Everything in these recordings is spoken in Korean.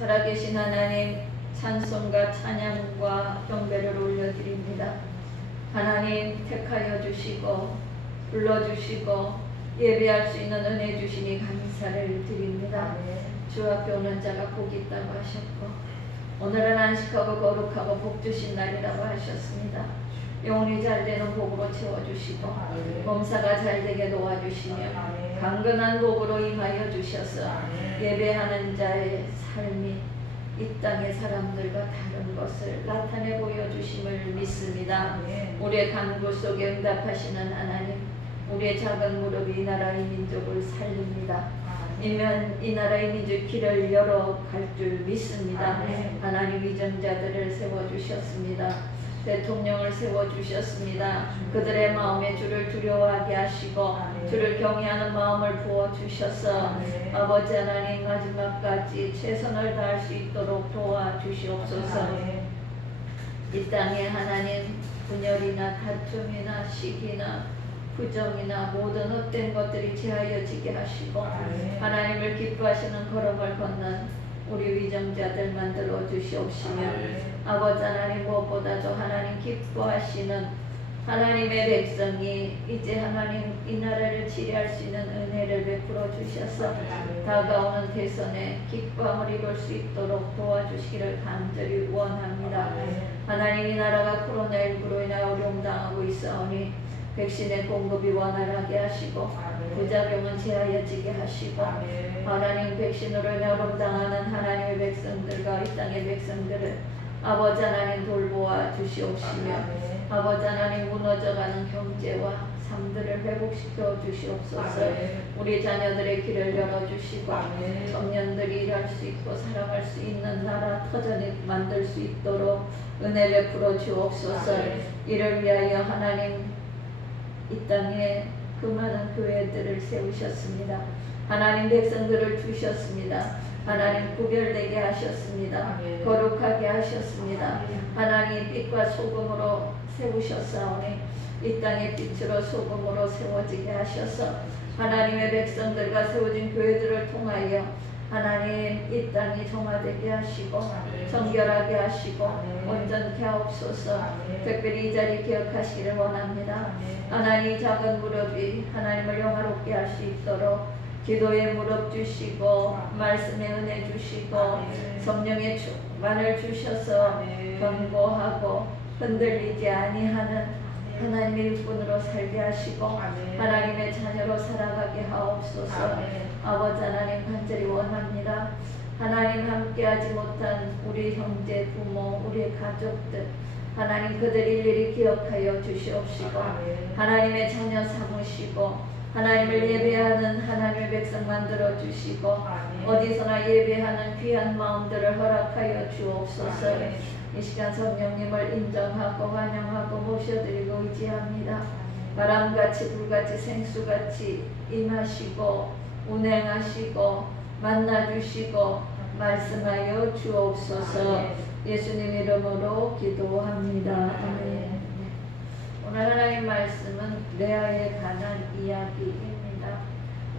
살아계신 하나님, 찬송과 찬양과 경배를 올려드립니다. 하나님 택하여 주시고 불러주시고 예배할 수 있는 은혜 주시니 감사를 드립니다. 주 앞에 오는 자가 복이 있다고 하셨고 오늘은 안식하고 거룩하고 복 주신 날이라고 하셨습니다. 영혼이 잘되는 복으로 채워주시고 범사가 잘되게 도와주시며 강건한 복으로 임하여 주셔서 예배하는 자의 삶이 이 땅의 사람들과 다른 것을 나타내 보여주심을 믿습니다. 우리의 간구 속에 응답하시는 하나님, 우리의 작은 무릎이 이 나라의 민족을 살립니다. 이 나라의 민족 길을 열어갈 줄 믿습니다. 하나님 위정자들을 세워주셨습니다. 대통령을 세워주셨습니다. 그들의 마음에 주를 두려워하게 하시고 주를 경외하는 마음을 부어주셔서 아버지 하나님 마지막까지 최선을 다할 수 있도록 도와주시옵소서. 이 땅에 하나님 분열이나 다툼이나 시기나 부정이나 모든 헛된 것들이 제하여지게 하시고 하나님을 기뻐하시는 걸음을 걷는 우리 위정자들 만들어 주시옵시며 아버지 하나님 무엇보다도 하나님 기뻐하시는 하나님의 백성이 이제 하나님 이 나라를 치리할 수 있는 은혜를 베풀어 주셔서 다가오는 대선에 기뻐함을 이룰 수 있도록 도와주시기를 간절히 원합니다. 하나님 이 나라가 코로나19로 인하여 어려움 당하고 있사오니 백신의 공급이 원활하게 하시고 부작용은 제하여지게 하시고 하나님 백신으로 인해 어려움 당하는 하나님의 백성들과 이 땅의 백성들을 아버지 하나님 돌보아 주시옵시며 아버지 하나님 무너져가는 경제와 삶들을 회복시켜 주시옵소서. 우리 자녀들의 길을 열어주시고 청년들이 일할 수 있고 살아갈 수 있는 나라 터전히 만들 수 있도록 은혜 베풀어 주옵소서. 이를 위하여 하나님 이 땅에 그 많은 교회들을 세우셨습니다. 하나님 백성들을 주셨습니다. 하나님 구별되게 하셨습니다. 거룩하게 하셨습니다. 하나님 빛과 소금으로 세우셨사오니 이 땅의 빛으로 소금으로 세워지게 하셔서 하나님의 백성들과 세워진 교회들을 통하여 하나님 이 땅이 정화되게 하시고 정결하게 하시고 온전케 하옵소서. 특별히 이 자리 기억하시기를 원합니다. 하나님 작은 무릎이 하나님을 영화롭게 할 수 있도록 기도에 무릎 주시고 말씀에 은혜 주시고 성령의 충만을 주셔서 견고하고 흔들리지 아니하는 하나님의 육군으로 살게 하시고 하나님의 자녀로 살아가게 하옵소서. 아버지 하나님 간절히 원합니다. 하나님 함께하지 못한 우리 형제 부모 우리 가족들 하나님 그들 일일이 기억하여 주시옵시고 하나님의 자녀 삼으시고 하나님을 예배하는 하나님의 백성 만들어 주시고 어디서나 예배하는 귀한 마음들을 허락하여 주옵소서. 이 시간 성령님을 인정하고 환영하고 모셔드리고 의지합니다. 바람같이 불같이 생수같이 임하시고 운행하시고 만나주시고 말씀하여 주옵소서. 예수님 이름으로 기도합니다. 아멘. 오늘 하나님 말씀은 레아에 관한 이야기입니다.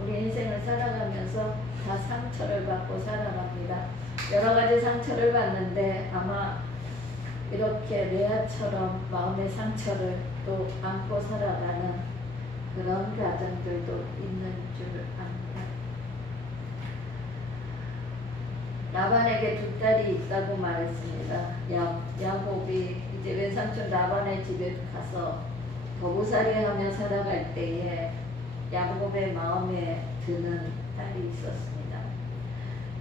우리 인생을 살아가면서 다 상처를 받고 살아갑니다. 여러 가지 상처를 받는데 아마 이렇게 레아처럼 마음의 상처를 또 안고 살아가는 그런 가정들도 있는 줄 압니다. 라반에게 두 딸이 있다고 말했습니다. 야곱이 이제 외삼촌 라반의 집에 가서 거부살이 하며 살아갈 때에 야곱의 마음에 드는 딸이 있었습니다.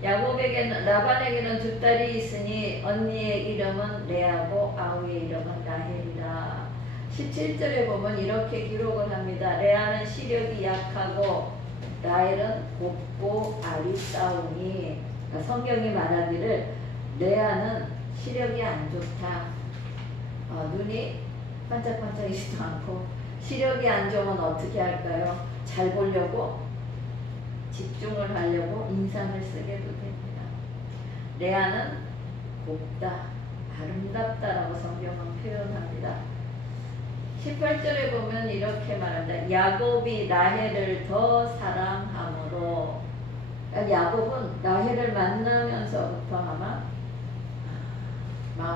라반에게는 두 딸이 있으니 언니의 이름은 레아고 아우의 이름은 라헬이라. 17절에 보면 이렇게 기록을 합니다. 레아는 시력이 약하고 라헬은 곱고 알이 싸우니, 그러니까 성경이 말하기를 레아는 시력이 안 좋다. 눈이 반짝반짝이지도 않고 시력이 안 좋으면 어떻게 할까요? 잘 보려고 집중을 하려고 인상을 쓰게도 됩니다. 레아는 곱다, 아름답다라고 성경은 표현합니다. 18절에 보면 이렇게 말한다. 야곱이 라헬을 더 사랑함으로, 야곱은 라헬을 만나면서부터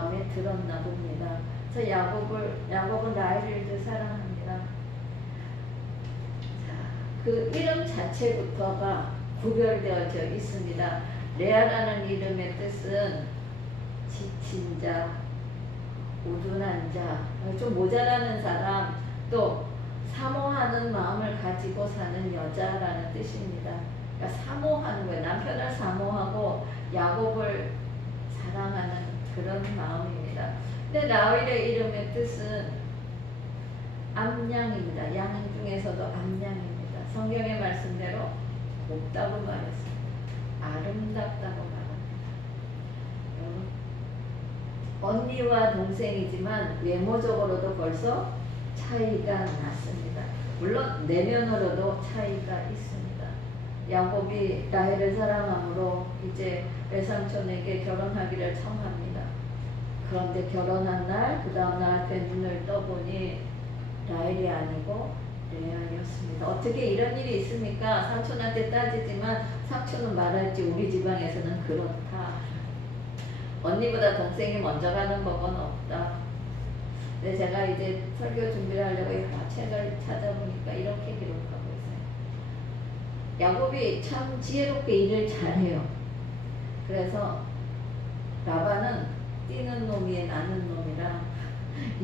마음에 들었나 봅니다. 그래서 야곱은 라헬을 더 사랑합니다. 자, 그 이름 자체부터가 구별되어져 있습니다. 레아라는 이름의 뜻은 지친 자, 우둔한 자, 좀 모자라는 사람, 또 사모하는 마음을 가지고 사는 여자라는 뜻입니다. 그러니까 사모하는 거예요. 남편을 사모하고 야곱을 사랑하는 그런 마음입니다. 근데 라헬의 이름의 뜻은 암양입니다. 양 중에서도 암양입니다. 성경의 말씀대로 곱다고 말했습니다. 아름답다고 말합니다. 언니와 동생이지만 외모적으로도 벌써 차이가 났습니다. 물론 내면으로도 차이가 있습니다. 야곱이 라헬을 사랑함으로 이제 외삼촌에게 결혼하기를 청합니다. 그런데 결혼한 날, 그 다음날 앞에 눈을 떠보니 라헬이 아니고 레아였습니다. 어떻게 이런 일이 있습니까? 삼촌한테 따지지만 삼촌은 말할지 우리 집안에서는 그렇다. 언니보다 동생이 먼저 가는 법은 없다. 근데 제가 이제 설교 준비를 하려고 책을 찾아보니까 이렇게 기록하고 있어요. 야곱이 참 지혜롭게 일을 잘해요. 그래서 라반은 뛰는 놈이 나는 놈이라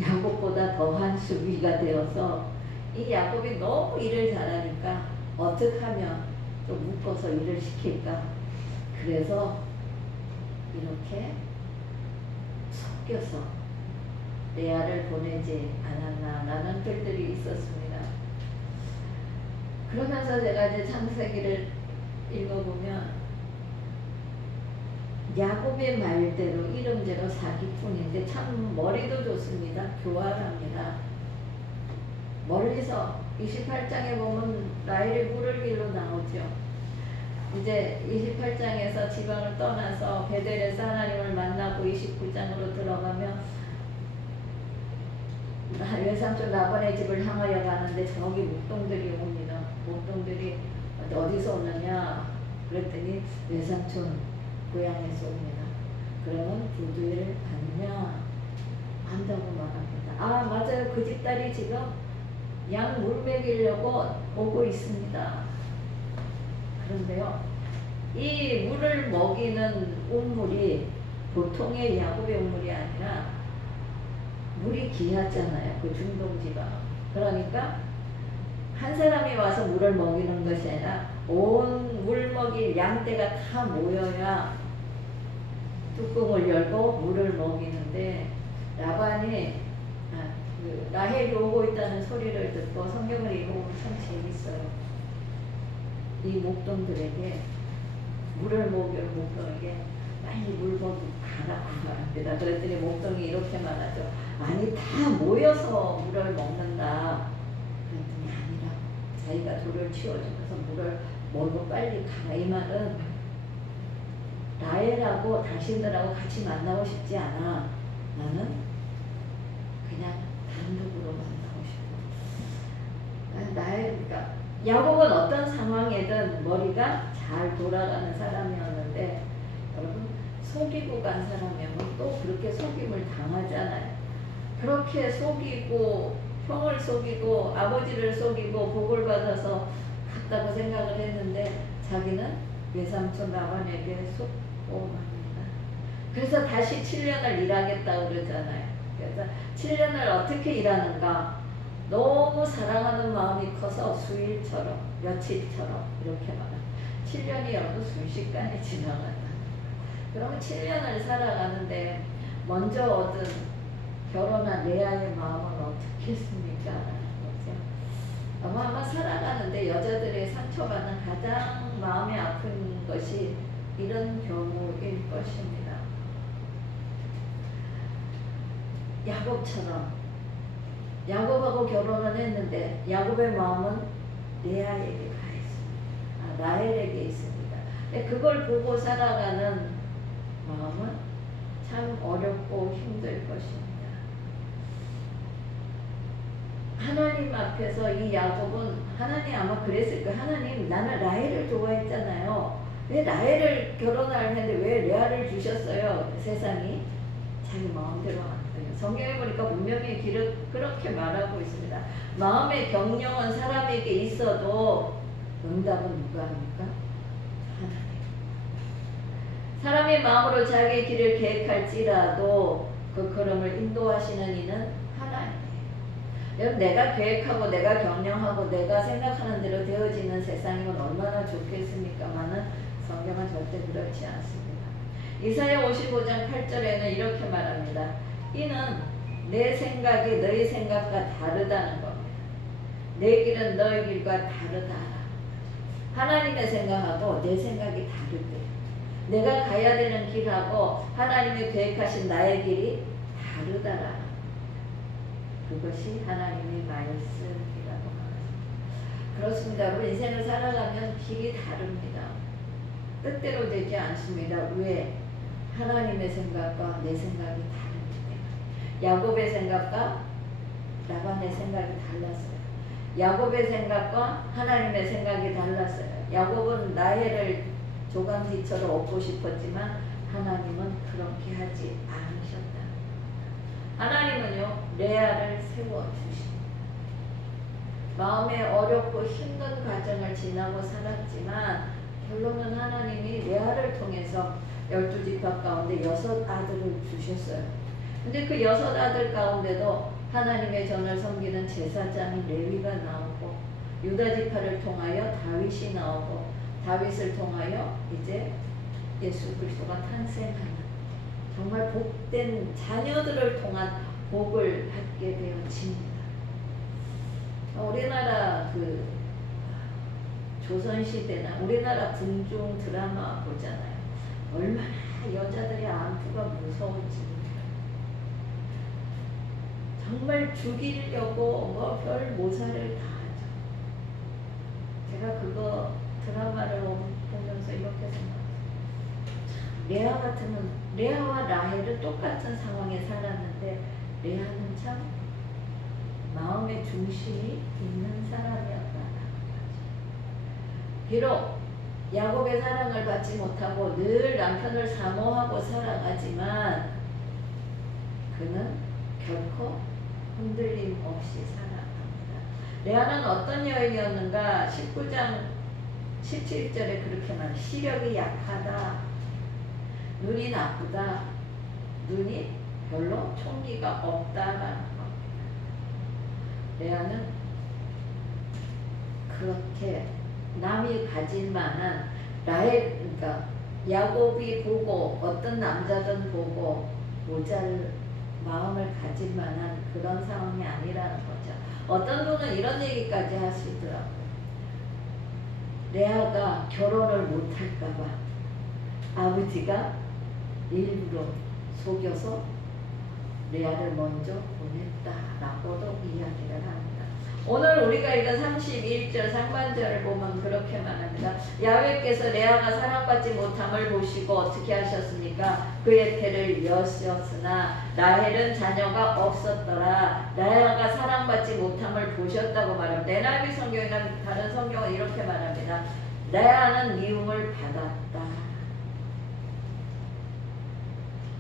야곱보다 더한 수비가 되어서 이 야곱이 너무 일을 잘하니까 어떻게 하면 좀 묶어서 일을 시킬까. 그래서 이렇게 섞여서 레아를 보내지 않았나라는 글들이 있었습니다. 그러면서 제가 이제 창세기를 읽어보면 야곱의 말대로 이름대로 사기꾼인데 참 머리도 좋습니다. 교활합니다. 멀리서 28장에 보면 라헬이 물을 길로 나오죠. 이제 28장에서 지방을 떠나서 베델에서 하나님을 만나고 29장으로 들어가면 외삼촌 라반의 집을 향하여 가는데 저기 목동들이 옵니다. 목동들이 어디서 오느냐 그랬더니 외삼촌 고향에서 옵니다. 그러면 부두를 받느냐 안다고 말합니다. 아 맞아요. 그 집 딸이 지금 양 물 먹이려고 오고 있습니다. 그런데요, 이 물을 먹이는 우물이 보통의 야곱의 우물이 아니라 물이 귀하잖아요. 그 중동지방. 그러니까 한 사람이 와서 물을 먹이는 것이 아니라 온 물 먹일 양떼가 다 모여야 뚜껑을 열고 물을 먹이는데 라반이 라헬이 오고 있다는 소리를 듣고 성경을 읽어보면 참 재밌어요. 이 목동들에게 물을 먹일 목동에게 빨리 물 먹이 가라고 말합니다. 그랬더니 목동이 이렇게 말하죠. 아니 다 모여서 물을 먹는다. 그랬더니 아니라 자기가 돌을 치워주면서 물을 먹고 빨리 가라. 이 말은 라헬하고 당신들하고 같이 만나고 싶지 않아. 나는 그냥 단독으로 만나고 싶어. 그러니까 야곱은 어떤 상황에든 머리가 잘 돌아가는 사람이었는데 여러분 속이고 간 사람이면 또 그렇게 속임을 당하잖아요. 그렇게 속이고 형을 속이고 아버지를 속이고 복을 받아서 갔다고 생각을 했는데 자기는 외삼촌 라반에게 속고 맙니다. 그래서 다시 7년을 일하겠다고 그러잖아요. 그래서 7년을 어떻게 일하는가? 너무 사랑하는 마음이 커서 수일처럼 며칠처럼 이렇게 말합니다. 7년이 여러분 순식간에 지나간다. 그러면 7년을 살아가는데 먼저 얻은 결혼한 레아의 마음은 어떻게 했습니까? 아마 살아가는데 여자들의 상처받는 가장 마음이 아픈 것이 이런 경우일 것입니다. 야곱처럼 야곱하고 결혼을 했는데 야곱의 마음은 레아에게 가 있습니다. 라헬에게 있습니다. 근데 그걸 보고 살아가는 마음은 참 어렵고 힘들 것입니다. 하나님 앞에서 이 야곱은 하나님 아마 그랬을 거예요. 하나님 나는 라헬을 좋아했잖아요. 왜 라헬을 결혼하려 했는데 왜 레아를 주셨어요? 세상이 자기 마음대로 안 돼요. 성경에 보니까 분명히 그렇게 말하고 있습니다. 마음의 경영은 사람에게 있어도 응답은 누가 합니까? 하나님. 사람의 마음으로 자기의 길을 계획할지라도 그 걸음을 인도하시는 이는 하나님이에요. 여러분, 내가 계획하고 내가 경영하고 내가 생각하는 대로 되어지는 세상이면 얼마나 좋겠습니까마는 성경은 절대 그렇지 않습니다. 이사야 55장 8절에는 이렇게 말합니다. 이는 내 생각이 너희 생각과 다르다는 겁니다. 내 길은 너희 길과 다르다. 하나님의 생각하고 내 생각이 다르대. 내가 가야 되는 길하고 하나님이 계획하신 나의 길이 다르다라. 그것이 하나님의 말씀이라고 말합니다. 그렇습니다. 여러분, 인생을 살아가면 길이 다릅니다. 뜻대로 되지 않습니다. 왜? 하나님의 생각과 내 생각이 다르기 때문에. 야곱의 생각과 라반의 생각이 달랐어요. 야곱의 생각과 하나님의 생각이 달랐어요. 야곱은 라헬을 조감지처럼 얻고 싶었지만 하나님은 그렇게 하지 않으셨다. 하나님은요, 레아를 세워주십니다. 마음에 어렵고 힘든 과정을 지나고 살았지만 결론은 하나님이 레아를 통해서 12지파 가운데 6아들을 주셨어요. 근데 그 6아들 가운데도 하나님의 전을 섬기는 제사장인 레위가 나오고, 유다지파를 통하여 다윗이 나오고, 다윗을 통하여 이제 예수 그리스도가 탄생하는 정말 복된 자녀들을 통한 복을 받게 되어집니다. 우리나라 그 조선시대나 우리나라 궁중 드라마 보잖아요. 얼마나 여자들의 안부가 무서운지. 정말 죽이려고 별 모사를 다 하죠. 제가 그거 드라마를 보면서 이렇게 생각했어요. 레아와 라헬은 똑같은 상황에 살았는데 레아는 참 마음의 중심이 있는 사람이었다는 거죠. 비록 야곱의 사랑을 받지 못하고 늘 남편을 사모하고 살아가지만 그는 결코 흔들림 없이 살아갑니다. 레아는 어떤 여인이었는가? 19장 17절에 그렇게 말해요. 시력이 약하다. 눈이 나쁘다. 눈이 별로 총기가 없다라는 겁니다. 레아는 그렇게 남이 가질 만한 그러니까 야곱이 보고 어떤 남자든 보고 모자를 마음을 가질 만한 그런 상황이 아니라는 거죠. 어떤 분은 이런 얘기까지 하시더라고요. 레아가 결혼을 못할까봐 아버지가 일부러 속여서 레아를 먼저 보냈다라고도 이야기를 합니다. 오늘 우리가 읽은 31절 상반절을 보면 그렇게 말합니다. 야훼께서 레아가 사랑받지 못함을 보시고 어떻게 하셨습니까? 그의 태를 여셨으나 라헬은 자녀가 없었더라. 레아가 사랑받지 못함을 보셨다고 말합니다. NIV 성경이나 다른 성경은 이렇게 말합니다. 레아는 미움을 받았다.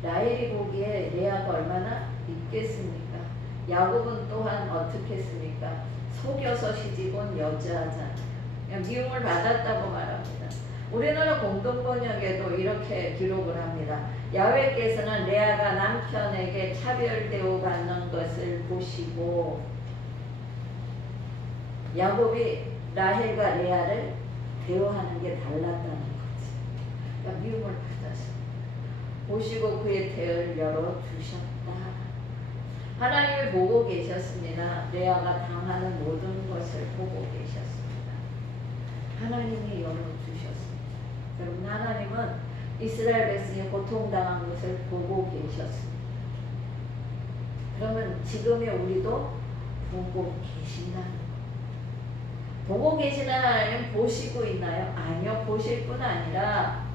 라헬이 보기에 레아가 얼마나 있겠습니까? 야곱은 또한 어떻게 했습니까? 속여서 시집온 여자잖아요. 미움을 받았다고 말합니다. 우리나라 공동번역에도 이렇게 기록을 합니다. 야훼께서는 레아가 남편에게 차별 대우받는 것을 보시고 야곱이 라헬과 레아를 대우하는 게 달랐다는 거지. 그러니까 미움을 받았습니다. 보시고 그의 태를 열어주셨다. 하나님이 보고 계셨습니다. 레아가 당하는 모든 것을 보고 계셨습니다. 하나님이 열어주셨습니다. 여러분, 하나님은 이스라엘 백성이 고통당한 것을 보고 계셨습니다. 그러면 지금의 우리도 보고 계신다는 거예요. 보고 계시는 하나님 보시고 있나요? 아니요. 보실 뿐 아니라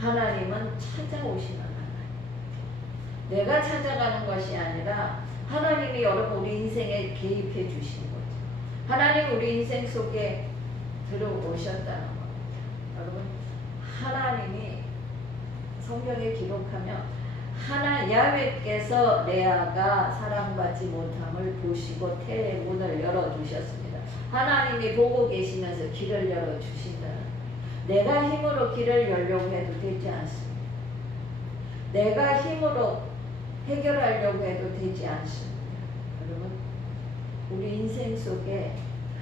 하나님은 찾아오시는 하나님. 내가 찾아가는 것이 아니라 하나님이 여러분 우리 인생에 개입해 주신 거죠. 하나님이 우리 인생 속에 들어오셨다는 겁니다. 여러분, 하나님이 성경에 기록하면 야훼께서 레아가 사랑받지 못함을 보시고 태의 문을 열어주셨습니다. 하나님이 보고 계시면서 길을 열어주신다는 거예요. 내가 힘으로 길을 열려고 해도 되지 않습니다. 내가 힘으로 해결하려고 해도 되지 않습니다. 여러분, 우리 인생 속에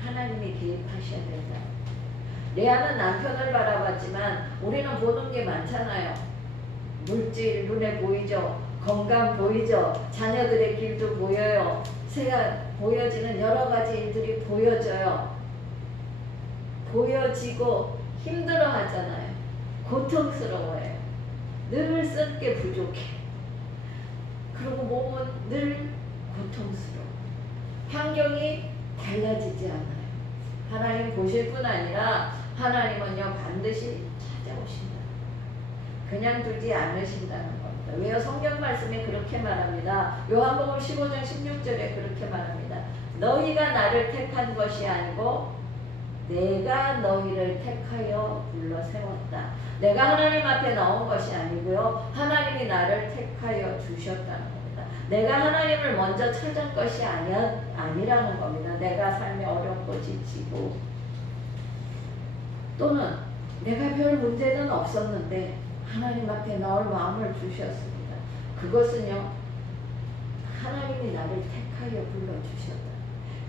하나님이 개입하셔야 된다. 레아는 남편을 바라봤지만 우리는 보는 게 많잖아요. 물질 눈에 보이죠. 건강 보이죠. 자녀들의 길도 보여요. 새가 보여지는 여러 가지 일들이 보여져요. 보여지고 힘들어 하잖아요. 고통스러워요. 늘 쓸 게 부족해. 그리고 몸은 늘 고통스러워. 환경이 달라지지 않아요. 하나님 보실 뿐 아니라 하나님은요 반드시 찾아오신다. 그냥 두지 않으신다는 겁니다. 왜요? 성경 말씀에 그렇게 말합니다. 요한복음 15장 16절에 그렇게 말합니다. 너희가 나를 택한 것이 아니고 내가 너희를 택하여 불러 세웠다. 내가 하나님 앞에 나온 것이 아니고요. 하나님이 나를 택하여 주셨다는 겁니다. 내가 하나님을 먼저 찾은 것이 아니라는 겁니다. 내가 삶에 어렵고 지치고 또는 내가 별 문제는 없었는데 하나님 앞에 나올 마음을 주셨습니다. 그것은요. 하나님이 나를 택하여 불러주셨다.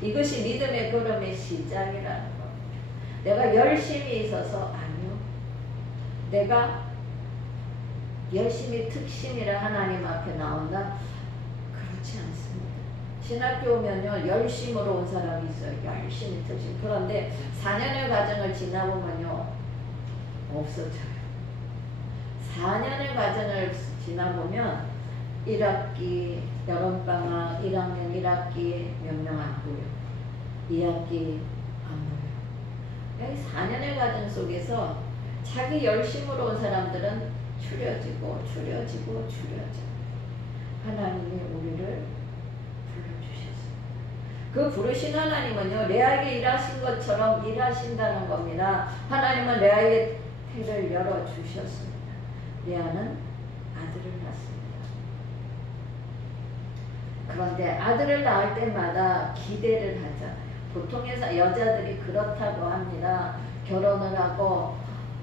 이것이 믿음의 걸음의 시작이라는 겁니다. 내가 열심히 있어서 아니요. 내가 열심히 특심이라 하나님 앞에 나온다? 그렇지 않습니다. 신학교 오면요. 열심으로 온 사람이 있어요. 열심히 특심. 그런데 4년의 과정을 지나보면요. 없어져요. 4년의 과정을 지나보면 1학기 여름방학 1학년 1학기 몇 명 안 보여. 2학기 안 보여. 여기 4년의 과정 속에서 자기 열심으로 온 사람들은 추려지고 하나님이 우리를 불러주셨습니다. 그 부르신 하나님은요. 레아에게 일하신 것처럼 일하신다는 겁니다. 하나님은 레아에게 태를 열어주셨습니다. 레아는 아들을 낳습니다. 그런데 아들을 낳을 때마다 기대를 하잖아요. 보통의 여자들이 그렇다고 합니다. 결혼을 하고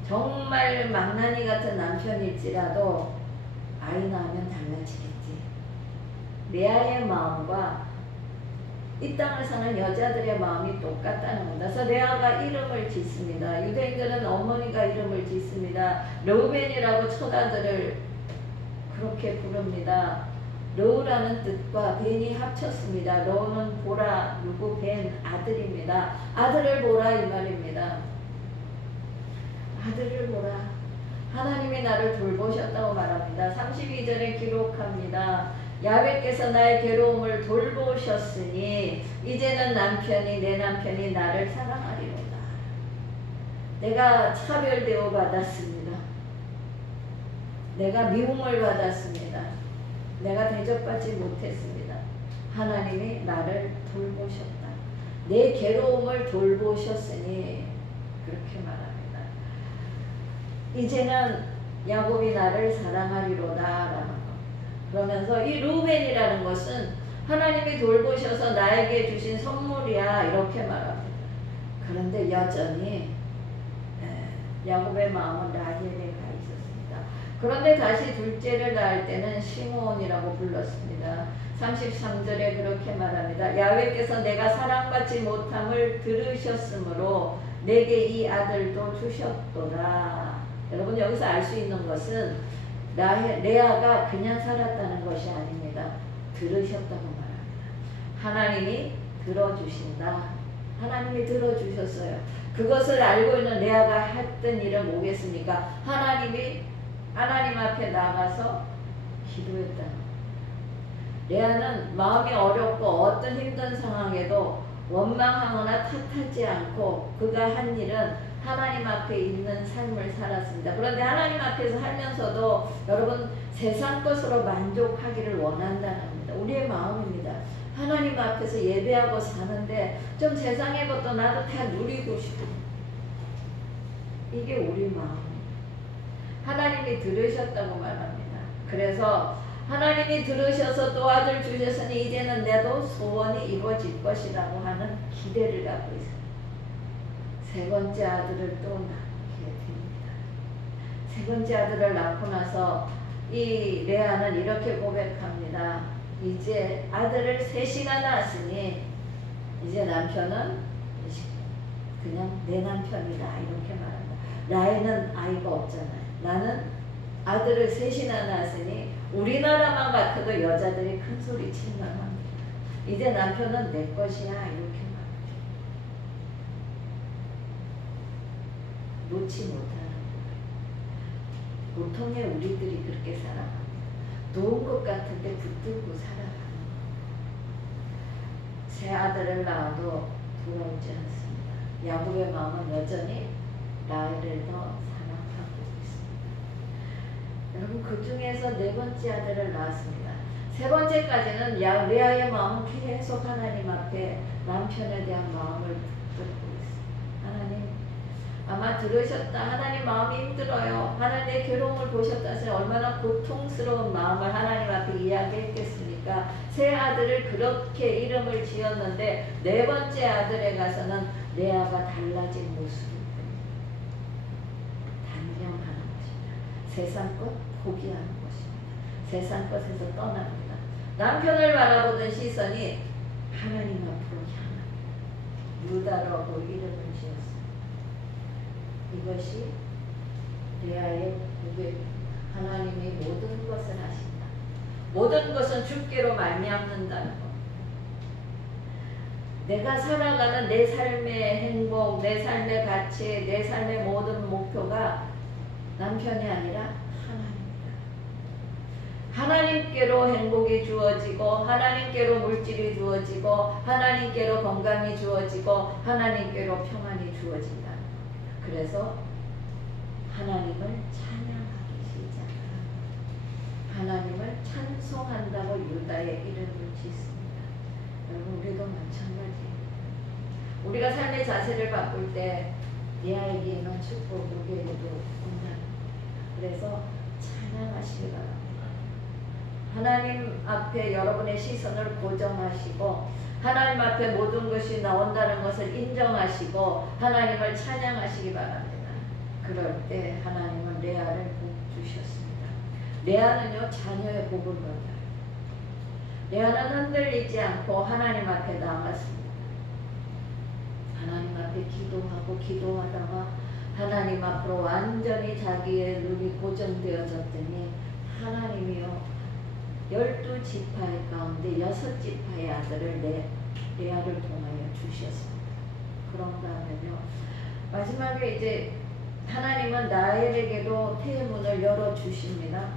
정말 망나니 같은 남편일지라도 아이 낳으면 달라지겠지. 레아의 마음과 이 땅을 사는 여자들의 마음이 똑같다는 겁니다. 그래서 레아가 이름을 짓습니다. 유대인들은 어머니가 이름을 짓습니다. 르우벤이라고 첫 아들을 그렇게 부릅니다. 르우라는 뜻과 벤이 합쳤습니다. 르우는 보라, 누구 벤 아들입니다. 아들을 보라 이 말입니다. 아들을 보라. 하나님이 나를 돌보셨다고 말합니다. 32절에 기록합니다. 야훼께서 나의 괴로움을 돌보셨으니 이제는 내 남편이 나를 사랑하리로다. 내가 차별대우 받았습니다. 내가 미움을 받았습니다. 내가 대접받지 못했습니다. 하나님이 나를 돌보셨다. 내 괴로움을 돌보셨으니 그렇게 말합니다. 이제는 야곱이 나를 사랑하리로다 라는 겁니다. 그러면서 이 르우벤이라는 것은 하나님이 돌보셔서 나에게 주신 선물이야 이렇게 말합니다. 그런데 여전히 야곱의 마음은 라헬에 가 있었습니다. 그런데 다시 둘째를 낳을 때는 시므온이라고 불렀습니다. 33절에 그렇게 말합니다. 야훼께서 내가 사랑받지 못함을 들으셨으므로 내게 이 아들도 주셨도다. 여러분 여기서 알 수 있는 것은 레아가 그냥 살았다는 것이 아닙니다. 들으셨다고 말합니다. 하나님이 들어주신다. 하나님이 들어주셨어요. 그것을 알고 있는 레아가 했던 일은 뭐겠습니까? 하나님 앞에 나가서 기도했다. 레아는 마음이 어렵고 어떤 힘든 상황에도 원망하거나 탓하지 않고 그가 한 일은 하나님 앞에 있는 삶을 살았습니다. 그런데 하나님 앞에서 살면서도 여러분 세상 것으로 만족하기를 원한다는 겁니다. 우리의 마음입니다. 하나님 앞에서 예배하고 사는데 좀 세상의 것도 나도 다 누리고 싶고 이게 우리 마음입니다. 하나님이 들으셨다고 말합니다. 그래서 하나님이 들으셔서 또 아들 주셨으니 이제는 내도 소원이 이루어질 것이라고 하는 기대를 갖고 있어요. 세 번째 아들을 또 낳게 됩니다. 세 번째 아들을 낳고 나서 이 레아는 이렇게 고백합니다. 이제 아들을 셋이나 낳았으니 이제 남편은 그냥 내 남편이다 이렇게 말합니다. 라헬은 아이가 없잖아요. 나는 아들을 셋이나 낳았으니 우리나라만 같아도 여자들이 큰 소리 칠만 합니다. 이제 남편은 내 것이야 이렇게 말합니다. 놓지 못하는 거예요. 보통의 우리들이 그렇게 살아갑니다. 놓은 것 같은데 붙들고 살아가는 거예요. 새 아들을 낳아도 돌아오지 않습니다. 야곱의 마음은 여전히 라헬을 더 사랑하고 있습니다. 여러분 그 중에서 네 번째 아들을 낳았습니다. 세 번째까지는 레아의 마음은 계속 하나님 앞에 남편에 대한 마음을 붙들고 있습니다. 하나님 아마 들으셨다. 하나님 마음이 힘들어요. 하나님의 괴로움을 보셨다 해서 얼마나 고통스러운 마음을 하나님 앞에 이야기했겠습니까? 새 아들을 그렇게 이름을 지었는데 네 번째 아들에 가서는 레아가 달라진 모습을 단명하는 것입니다. 세상 것 포기하는 것입니다. 세상 것에서 떠납니다. 남편을 바라보던 시선이 하나님 앞으로 향합니다. 유다라고 이름을 지었습니다. 이것이 레아의 고백입니다. 하나님이 모든 것을 하신다. 모든 것은 주께로 말미암는다는 것. 내가 살아가는 내 삶의 행복, 내 삶의 가치, 내 삶의 모든 목표가 남편이 아니라 하나님이다. 하나님께로 행복이 주어지고 하나님께로 물질이 주어지고 하나님께로 건강이 주어지고 하나님께로 평안이 주어진다. 그래서 하나님을 찬양하기 시작합니다. 하나님을 찬송한다고 유다의 이름을 짓습니다. 여러분 우리도 마찬가지입니다. 우리가 삶의 자세를 바꿀 때 레아에게는 축복, 누구에게도 고난입니다. 그래서 찬양하시기 바랍니다. 하나님 앞에 여러분의 시선을 고정하시고 하나님 앞에 모든 것이 나온다는 것을 인정하시고 하나님을 찬양하시기 바랍니다. 그럴 때 하나님은 레아를 복 주셨습니다. 레아는요 자녀의 복을 받아요. 레아는 흔들리지 않고 하나님 앞에 나갔습니다. 하나님 앞에 기도하다가 하나님 앞으로 완전히 자기의 눈이 고정되어졌더니 하나님이요 12지파 가운데 6지파의 아들을 레아를 통하여 주셨습니다. 그런가 하면요 마지막에 이제 하나님은 라헬에게도 태문을 열어주십니다.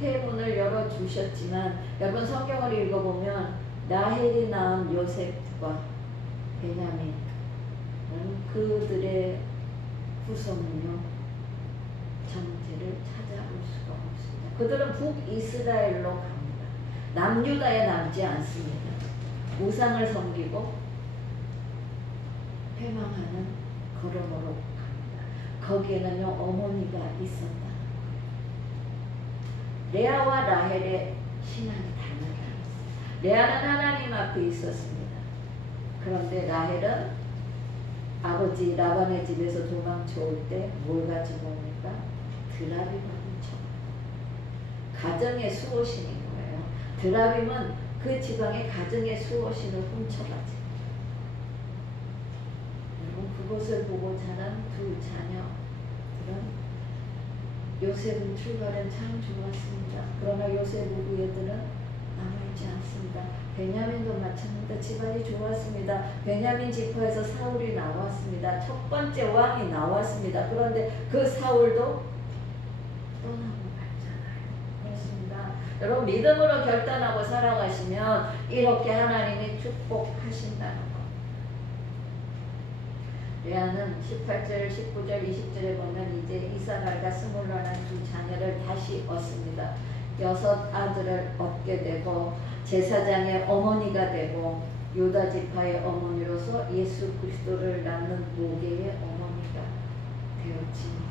태문을 열어주셨지만 여러분 성경을 읽어보면 라헬이 낳은 요셉과 베냐민 그들의 후손은요 정체를 찾아올 수가 없습니다. 그들은 북이스라엘로 갑니다. 남유다에 남지 않습니다. 우상을 섬기고 회망하는 걸음으로 갑니다. 거기에는요 어머니가 있었다. 레아와 라헬의 신앙이 달라요. 레아는 하나님 앞에 있었습니다. 그런데 라헬은 아버지 라반의 집에서 도망쳐 올 때 뭘 가지고 옵니까? 드라빔을 훔쳐. 가정의 수호신인 거예요. 드라빔은 그 지방의 가정의 수호신을 훔쳐가지. 여러분 그것을 보고 자란 두 자녀들은 요셉은 출발은 참 좋았습니다. 그러나 요셉 후예들은 남아있지 않습니다. 베냐민도 마찬가지입니다. 집안이 좋았습니다. 베냐민 지파에서 사울이 나왔습니다. 첫 번째 왕이 나왔습니다. 그런데 그 사울도 떠나고 갔잖아요. 그렇습니다. 여러분 믿음으로 결단하고 살아가시면 이렇게 하나님이 축복하신다는 것. 레아는 18절, 19절, 20절에 보면 이제 이사갈과 스물러난 두 자녀를 다시 얻습니다. 6 아들을 얻게 되고 제사장의 어머니가 되고 유다 지파의 어머니로서 예수 그리스도를 낳는 모계의 어머니가 되었습니다.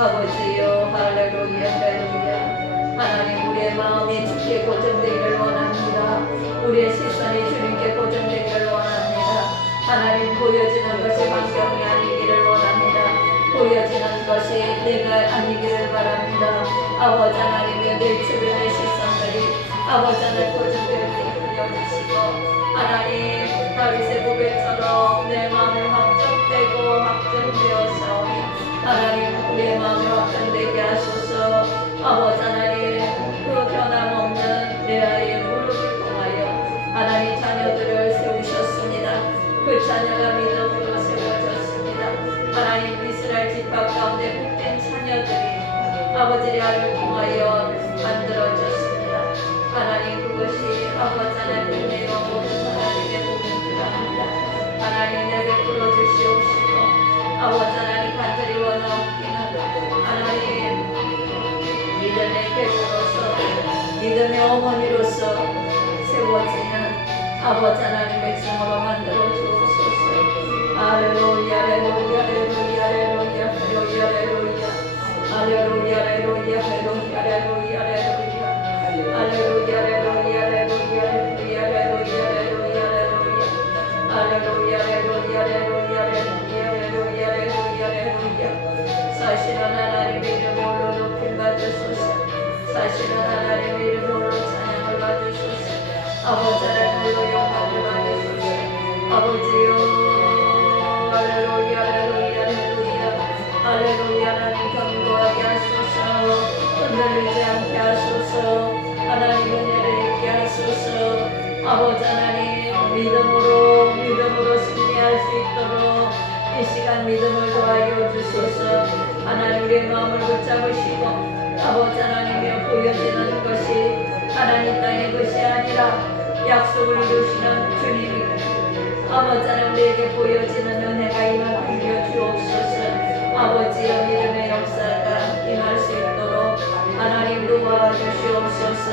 아버지여 할렐루야 할렐루야. 하나님 우리의 마음이 주께 고정되기를 원합니다. 우리의 시선이 주님께 고정되기를 원합니다. 하나님 보여지는 것이 환경이 아니기를 원합니다. 보여지는 것이 내가 아니기를 바랍니다. 아버지 하나님의 내 주변의 시선들이 아버지 하나님 고정될 때 흘려주시고 하나님 다윗의 고백처럼 내 마음이 확정되고 확정되어서 하나님 우리의 마음이 확정되게 하소서. 아버지 하나님 그 변함없는 레아의 무릎을 통하여 하나님 자녀들을 세우셨습니다. 그 자녀가 믿음으로 세워졌습니다. 하나님 이스라엘 집합 가운데 복된 자녀들이 아버지 레아를 통하여 만들어졌습니다. 하나님 그것이 아버지 하나님의 모든 하나님의 복인 줄 압니다. 하나님 내게 풀어주시옵시고 아버지 하나님 간절히 원하옵기는 하나님 믿음의 배우로서 믿음의 어머니로서 세워지는 아버지 하나님 백성으로 만들어 주옵소서. 할렐루야 할렐루야 할렐루야 할렐루야 할렐루야 할렐루야 할렐루야 할렐루야 할렐루야 할렐루야 할렐루야 할렐루야 사실은 하나님의 이름으로 높임 받으소서. 사실은 하나님의 이름으로 찬양을 받으소서. 아버지 하나님으로 영광을 받으소서. 아버지요 할렐루야 할렐루야 할렐루야 할렐루야. 하나님 견고하게 하소서. 흔들리지 않게 하소서. 하나님 은혜를 입게 하소서. 아버지 하나님 믿음으로 승리할 수 있도록 이 시간 믿음을 더하여 주소서. 하나님 우리의 마음을 붙잡으시고 아버지 하나님이여 보여지는 것이 하나님 땅의 것이 아니라 약속을 이루시는 주님이 아버지 하나님 우리에게 보여지는 은혜가 임하게 하여 주옵소서. 아버지여 믿음의 역사가 임할 수 있도록 하나님 도와주시옵소서.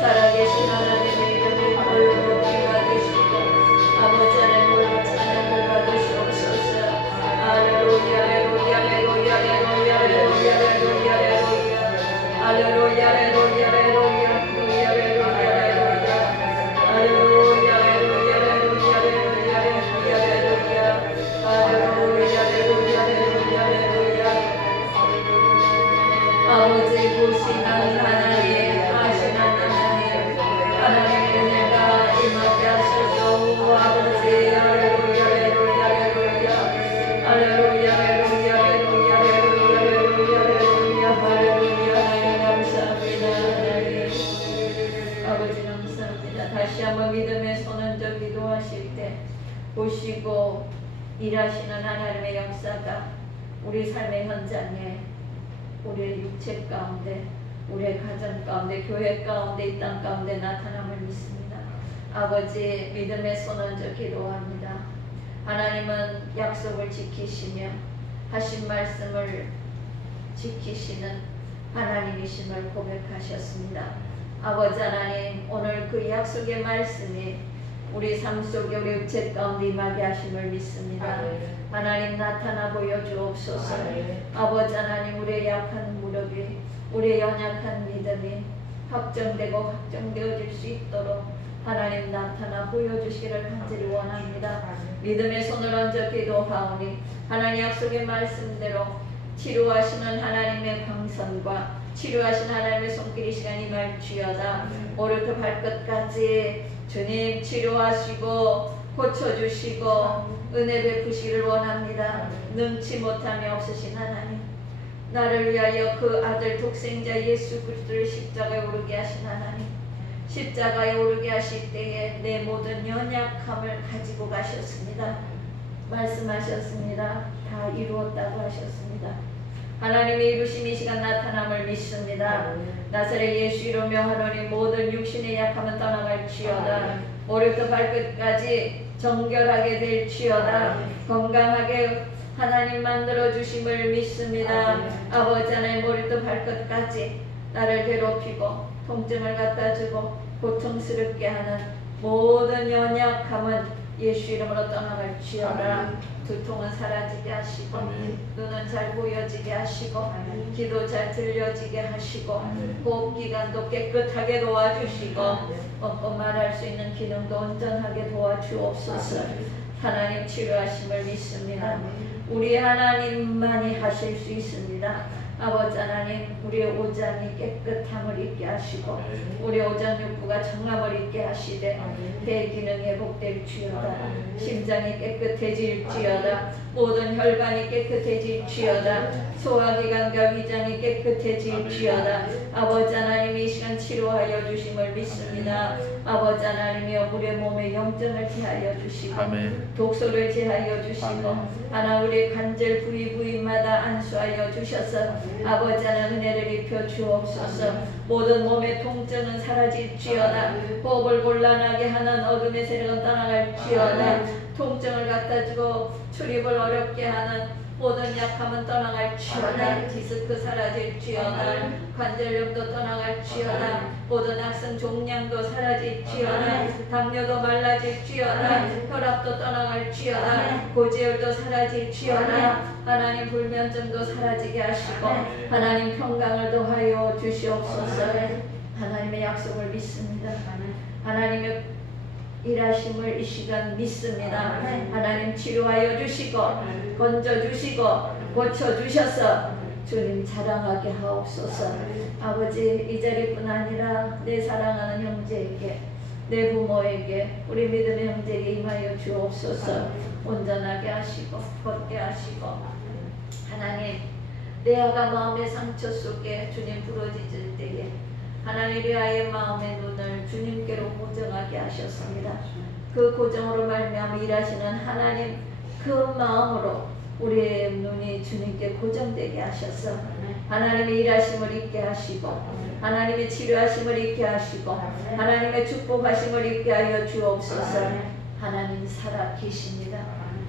살아계신 하나님의 이름을 홀로 높이 받으시고 아버지 하나님 홀로 찬양을 받으시옵소서. 할렐루야 할렐루야 할렐루야 할렐루야 할렐루야 할렐루야 할렐루야 할렐루야 아버지 보시는 하나님 아시는 하나님 하나님의 은혜가 임하게 하소서. 아버지 할렐루야 할렐루야 할렐루야 할렐루야 할렐루야 할렐루야 할렐루야 할렐루야 할렐루야. 하나님 감사합니다. 하나님 아버지 감사합니다. 다시 한번 믿음의 손은적 기도하실 때 보시고 일하시는 하나님의 역사가 우리 삶의 현장에 우리의 육체 가운데 우리의 가정 가운데 교회 가운데 이 땅 가운데 나타남을 믿습니다. 아버지 믿음의 손은적 기도합니다. 하나님은 약속을 지키시며 하신 말씀을 지키시는 하나님이심을 고백하셨습니다. 아버지 하나님 오늘 그 약속의 말씀이 우리 삶 속에 우리 육체 가운데 임하게 하심을 믿습니다. 하나님 나타나 보여주옵소서. 아버지 하나님 우리의 약한 무릎이 우리의 연약한 믿음이 확정되고 확정되어질 수 있도록 하나님 나타나 보여주시기를 간절히 원합니다. 믿음의 손을 얹어 기도하오니 하나님 약속의 말씀대로 치료하시는 하나님의 광선과 치료하시는 하나님의 손길이 시간이 말주여다. 오른쪽 발끝까지 주님 치료하시고 고쳐주시고 은혜 베푸시기를 원합니다. 능치 못함이 없으신 하나님 나를 위하여 그 아들 독생자 예수 그리스도를 십자가에 오르게 하신 하나님 십자가에 오르게 하실 때에 내 모든 연약함을 가지고 가셨습니다. 말씀하셨습니다. 다 이루었다고 하셨습니다. 하나님의 이루심 이 시간 나타남을 믿습니다. 나사렛 예수 이름으로 명하노니 모든 육신의 약함은 떠나갈지어다. 머리부터 발끝까지 정결하게 될지어다. 건강하게 하나님 만들어주심을 믿습니다. 아버지 하나님 머리부터 발끝까지 나를 괴롭히고 통증을 갖다주고 고통스럽게 하는 모든 연약함은 예수 이름으로 떠나갈지어다. 아멘. 두통은 사라지게 하시고 아멘. 눈은 잘 보여지게 하시고 귀도 잘 들려지게 하시고 아멘. 호흡기관도 깨끗하게 도와주시고 말할 수 있는 기능도 온전하게 도와주옵소서. 하나님 치료하심을 믿습니다. 우리 하나님만이 하실 수 있습니다. 아버지 하나님, 우리의 오장이 깨끗함을 있게 하시고 우리 오장 육부가 정함을 있게 하시되 대기능이 회복될지어다. 심장이 깨끗해질지어다. 모든 혈관이 깨끗해질지어다. 소화기관과 위장이 깨끗해질지어다. 아버지 하나님, 이 시간 치료하여 주심을 믿습니다. 아버지 하나님이여, 우리의 몸에 영증을 제하여 주시고 아멘. 독소를 제하여 주시고 하나 우리 관절 부위마다 안수하여 주셔서 아버지 하나님 은혜를 입혀 주옵소서. 모든 몸의 통증은 사라질지어다. 호흡을 곤란하게 하는 어둠의 세력은 떠나갈지어다. 통증을 갖다 주고 출입을 어렵게 하는 모든 약함은 떠나갈지어다. 디스크 사라질지어다. 관절염도 떠나갈지어다. 모든 악성 종양도 사라질지어다. 당뇨도 말라질지어다. 혈압도 떠나갈지어다. 고지혈도 사라질지어다. 하나님 불면증도 사라지게 하시고 하나님 평강을 더하여 주시옵소서. 하나님의 약속을 믿습니다. 하나님의 일하심을 이 시간 믿습니다. 하나님 치료하여 주시고 건져 주시고 고쳐 주셔서 주님 자랑하게 하옵소서. 아버지, 이 자리뿐 아니라 내 사랑하는 형제에게, 내 부모에게, 우리 믿음의 형제에게 임하여 주옵소서. 온전하게 하시고 걷게 하시고 하나님, 내 아가 마음의 상처 속에 주님 부러지질 때에 하나님 리아의 마음의 눈을 주님께로 고정하게 하셨습니다. 그 고정으로 말미암아 일하시는 하나님, 그 마음으로 우리의 눈이 주님께 고정되게 하셔서 하나님의 일하심을 있게 하시고 하나님의 치료하심을 있게 하시고 하나님의 축복하심을 있게 하여 주옵소서. 하나님 살아 계십니다.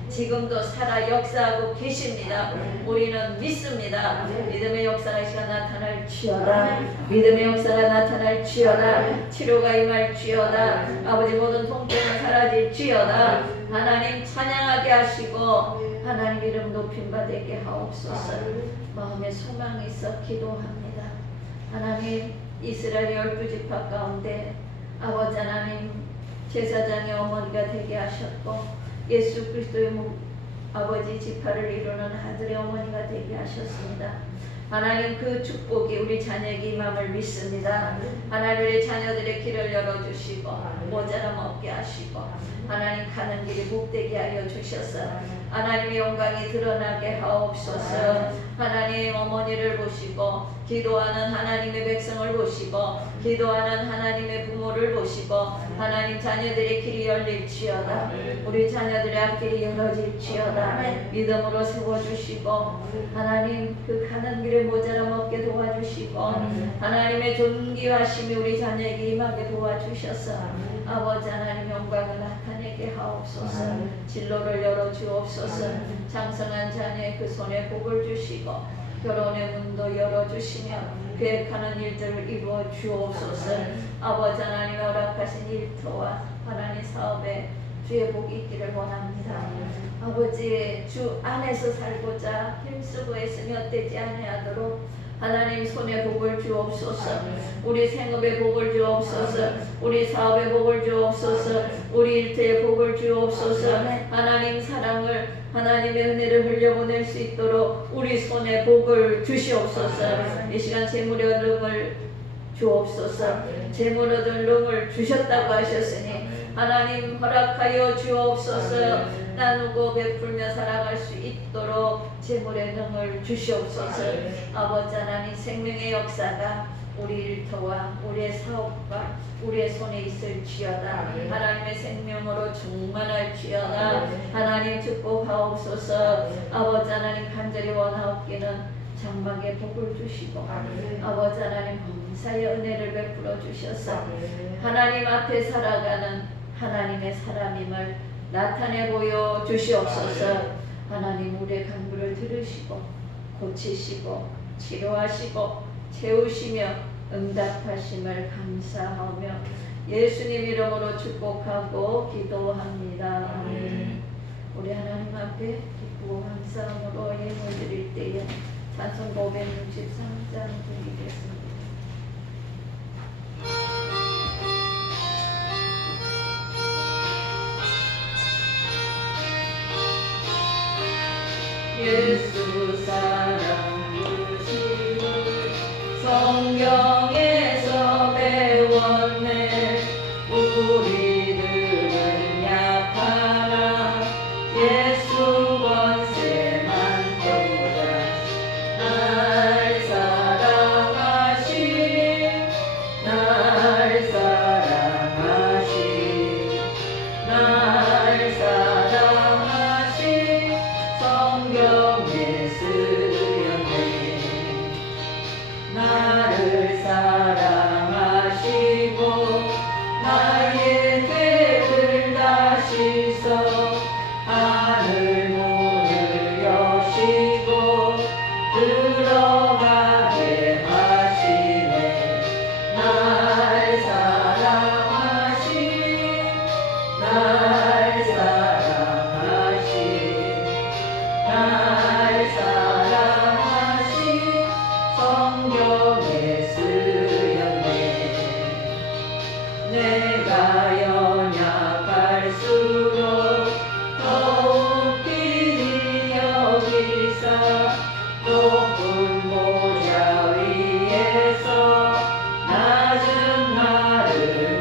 지금도 살아 역사하고 계십니다. 우리는 믿습니다. 믿음의 역사가 이 시간 나타날지어다. 믿음의 역사가 나타날지어다. 치료가 임할지어다. 아버지, 모든 통증은 사라질지어다. 하나님 찬양하게 하시고 하나님 이름 높임받게 하옵소서. 마음에 소망이 있어 기도합니다. 하나님, 이스라엘 12지파 가운데 아버지 하나님 제사장의 어머니가 되게 하셨고 예수 그리스도의 아버지 지파를 이루는 아들의 어머니가 되게 하셨습니다. 하나님, 그 축복이 우리 자녀에게 임함을 믿습니다. 하나님, 우리 자녀들의 길을 열어주시고 모자람 없게 하시고 하나님 가는 길이 복되게 하여 주셔서 하나님의 영광이 드러나게 하옵소서. 하나님, 어머니를 보시고 기도하는 하나님의 백성을 보시고 기도하는 하나님의 부모를 보시고 하나님 자녀들의 길이 열릴지어다. 우리 자녀들의 앞길이 열어질지어다. 믿음으로 세워주시고 하나님, 그 가는 길에 모자람 없게 도와주시고 하나님의 존귀하심이 우리 자녀에게 임하게 도와주셔서 아버지 하나님 영광을 나타내게 하옵소서. 진로를 열어주옵소서. 장성한 자녀의 그 손에 복을 주시고 결혼의 문도 열어주시며 계획하는 일들을 이루어 주옵소서. 아버지 하나님 허락하신 일터와 하나님 사업에 주의 복이 있기를 원합니다. 아버지, 주 안에서 살고자 힘쓰고 애쓰며 헛되지 아니하도록 하나님 손에 복을 주옵소서. 우리 생업에 복을 주옵소서. 우리 사업에 복을 주옵소서. 우리 일터에 복을 주옵소서. 하나님 사랑을, 하나님의 은혜를 흘려보낼 수 있도록 우리 손에 복을 주시옵소서. 이 시간 재물의 얻음을 주옵소서. 재물 얻을 능을 주셨다고 하셨으니 하나님 허락하여 주옵소서. 나누고 베풀며 살아갈 수 있도록 재물의 능을 주시옵소서. 아버지 하나님, 생명의 역사가 우리 일터와 우리의 사업과 우리의 손에 있을지어다. 하나님의 생명으로 충만할지어다. 하나님 축복하옵소서. 아버지 하나님, 간절히 원하옵기는 장막에 복을 주시고 아버지 하나님 범사의 은혜를 베풀어 주셔서 하나님 앞에 살아가는 하나님의 사람임을 나타내 보여 주시옵소서. 하나님, 우리의 간구를 들으시고 고치시고 치료하시고 채우시며 응답하심을 감사하며 예수님 이름으로 축복하고 기도합니다. 아멘. 우리 하나님 앞에 기쁘고 감사함으로 예물 드릴 때에 찬송 563장 드리겠습니다. 예수 사랑 주시고 성경에서 배웠네. 우리들은 약하나 예수 권세 많도다. 날 사랑하신 날 사랑하신 날 사랑하신 성경의 수련회 나를 사랑하시고 나의 죄를 다시서 하늘 문을 여시고 들어가게 하시네. 날 사랑하신 날 사랑하신 날 사랑하신 성경의 수련회 내가 연약할수록 더욱 길이 여기사 높은 보좌 위에서 낮은 나를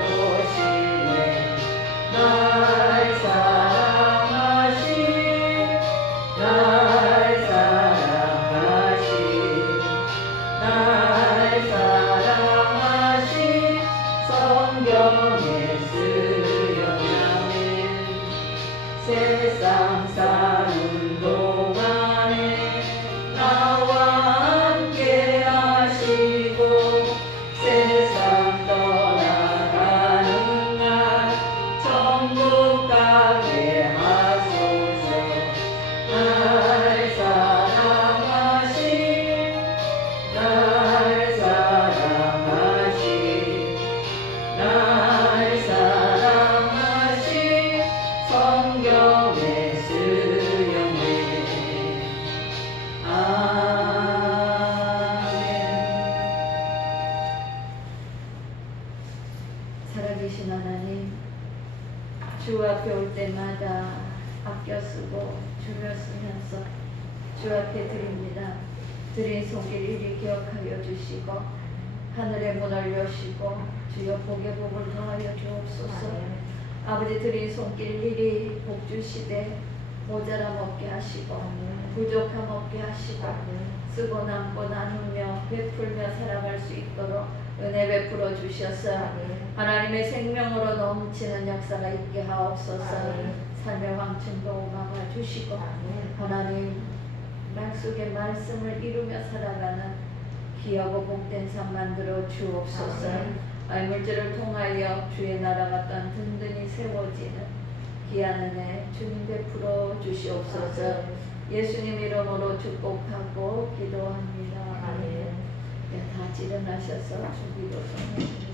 보시네. 날 사랑하신 날 사랑하신 날 사랑하신 성경의 수련회 세상 사는 동안에 나와 함께 하시고 세상 떠나가는 날 천국 가게 하소서. 날 사랑하신 날 사랑하신 날 사랑하신 성경의 수련회 아멘. 살아계신 하나님, 주 앞에 올 때마다 아껴 쓰고 줄여 쓰면서 주 앞에 드립니다. 드린 손길 일이 기억하여 주시고 하늘의 문을 여시고 주여 복의 복을 더하여 주옵소서. 아버지 드린 손길 일이 복 주시되 모자람 없게 하시고 부족함 없게 하시고 쓰고 남고 나누며 베풀며 살아갈 수 있도록 은혜 베풀어 주셔서 하나님의 생명으로 넘치는 역사가 있게 하옵소서. 삶의 황천도 막아 주시고 하나님 약속의 말씀을 이루며 살아가는 귀하고 복된 삶 만들어 주옵소서. 물질을 통하여 주의 나라가 또한 든든히 세워지는 귀한 은혜 주님 베풀어 주시옵소서. 예수님 이름으로 축복하고 기도합니다. 아멘. 다 일어나셔서 주기도 성행하겠습니다.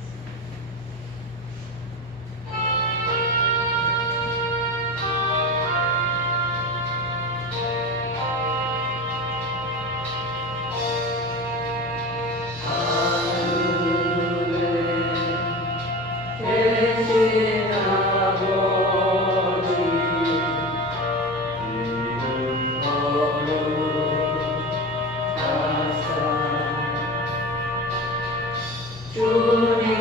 주님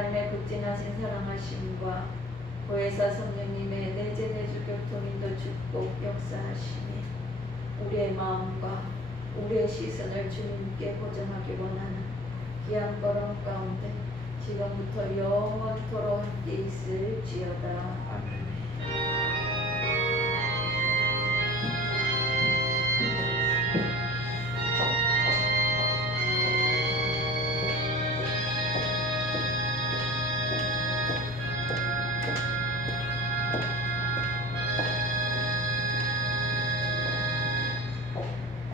하나님의 극진하신 사랑하심과 보혜사 성령님의 내재 내주 교통인도 축복 역사하시니 우리의 마음과 우리의 시선을 주님께 고정하기 원하는 귀한 걸음 가운데 지금부터 영원토록 함께 있을지어다. 아멘.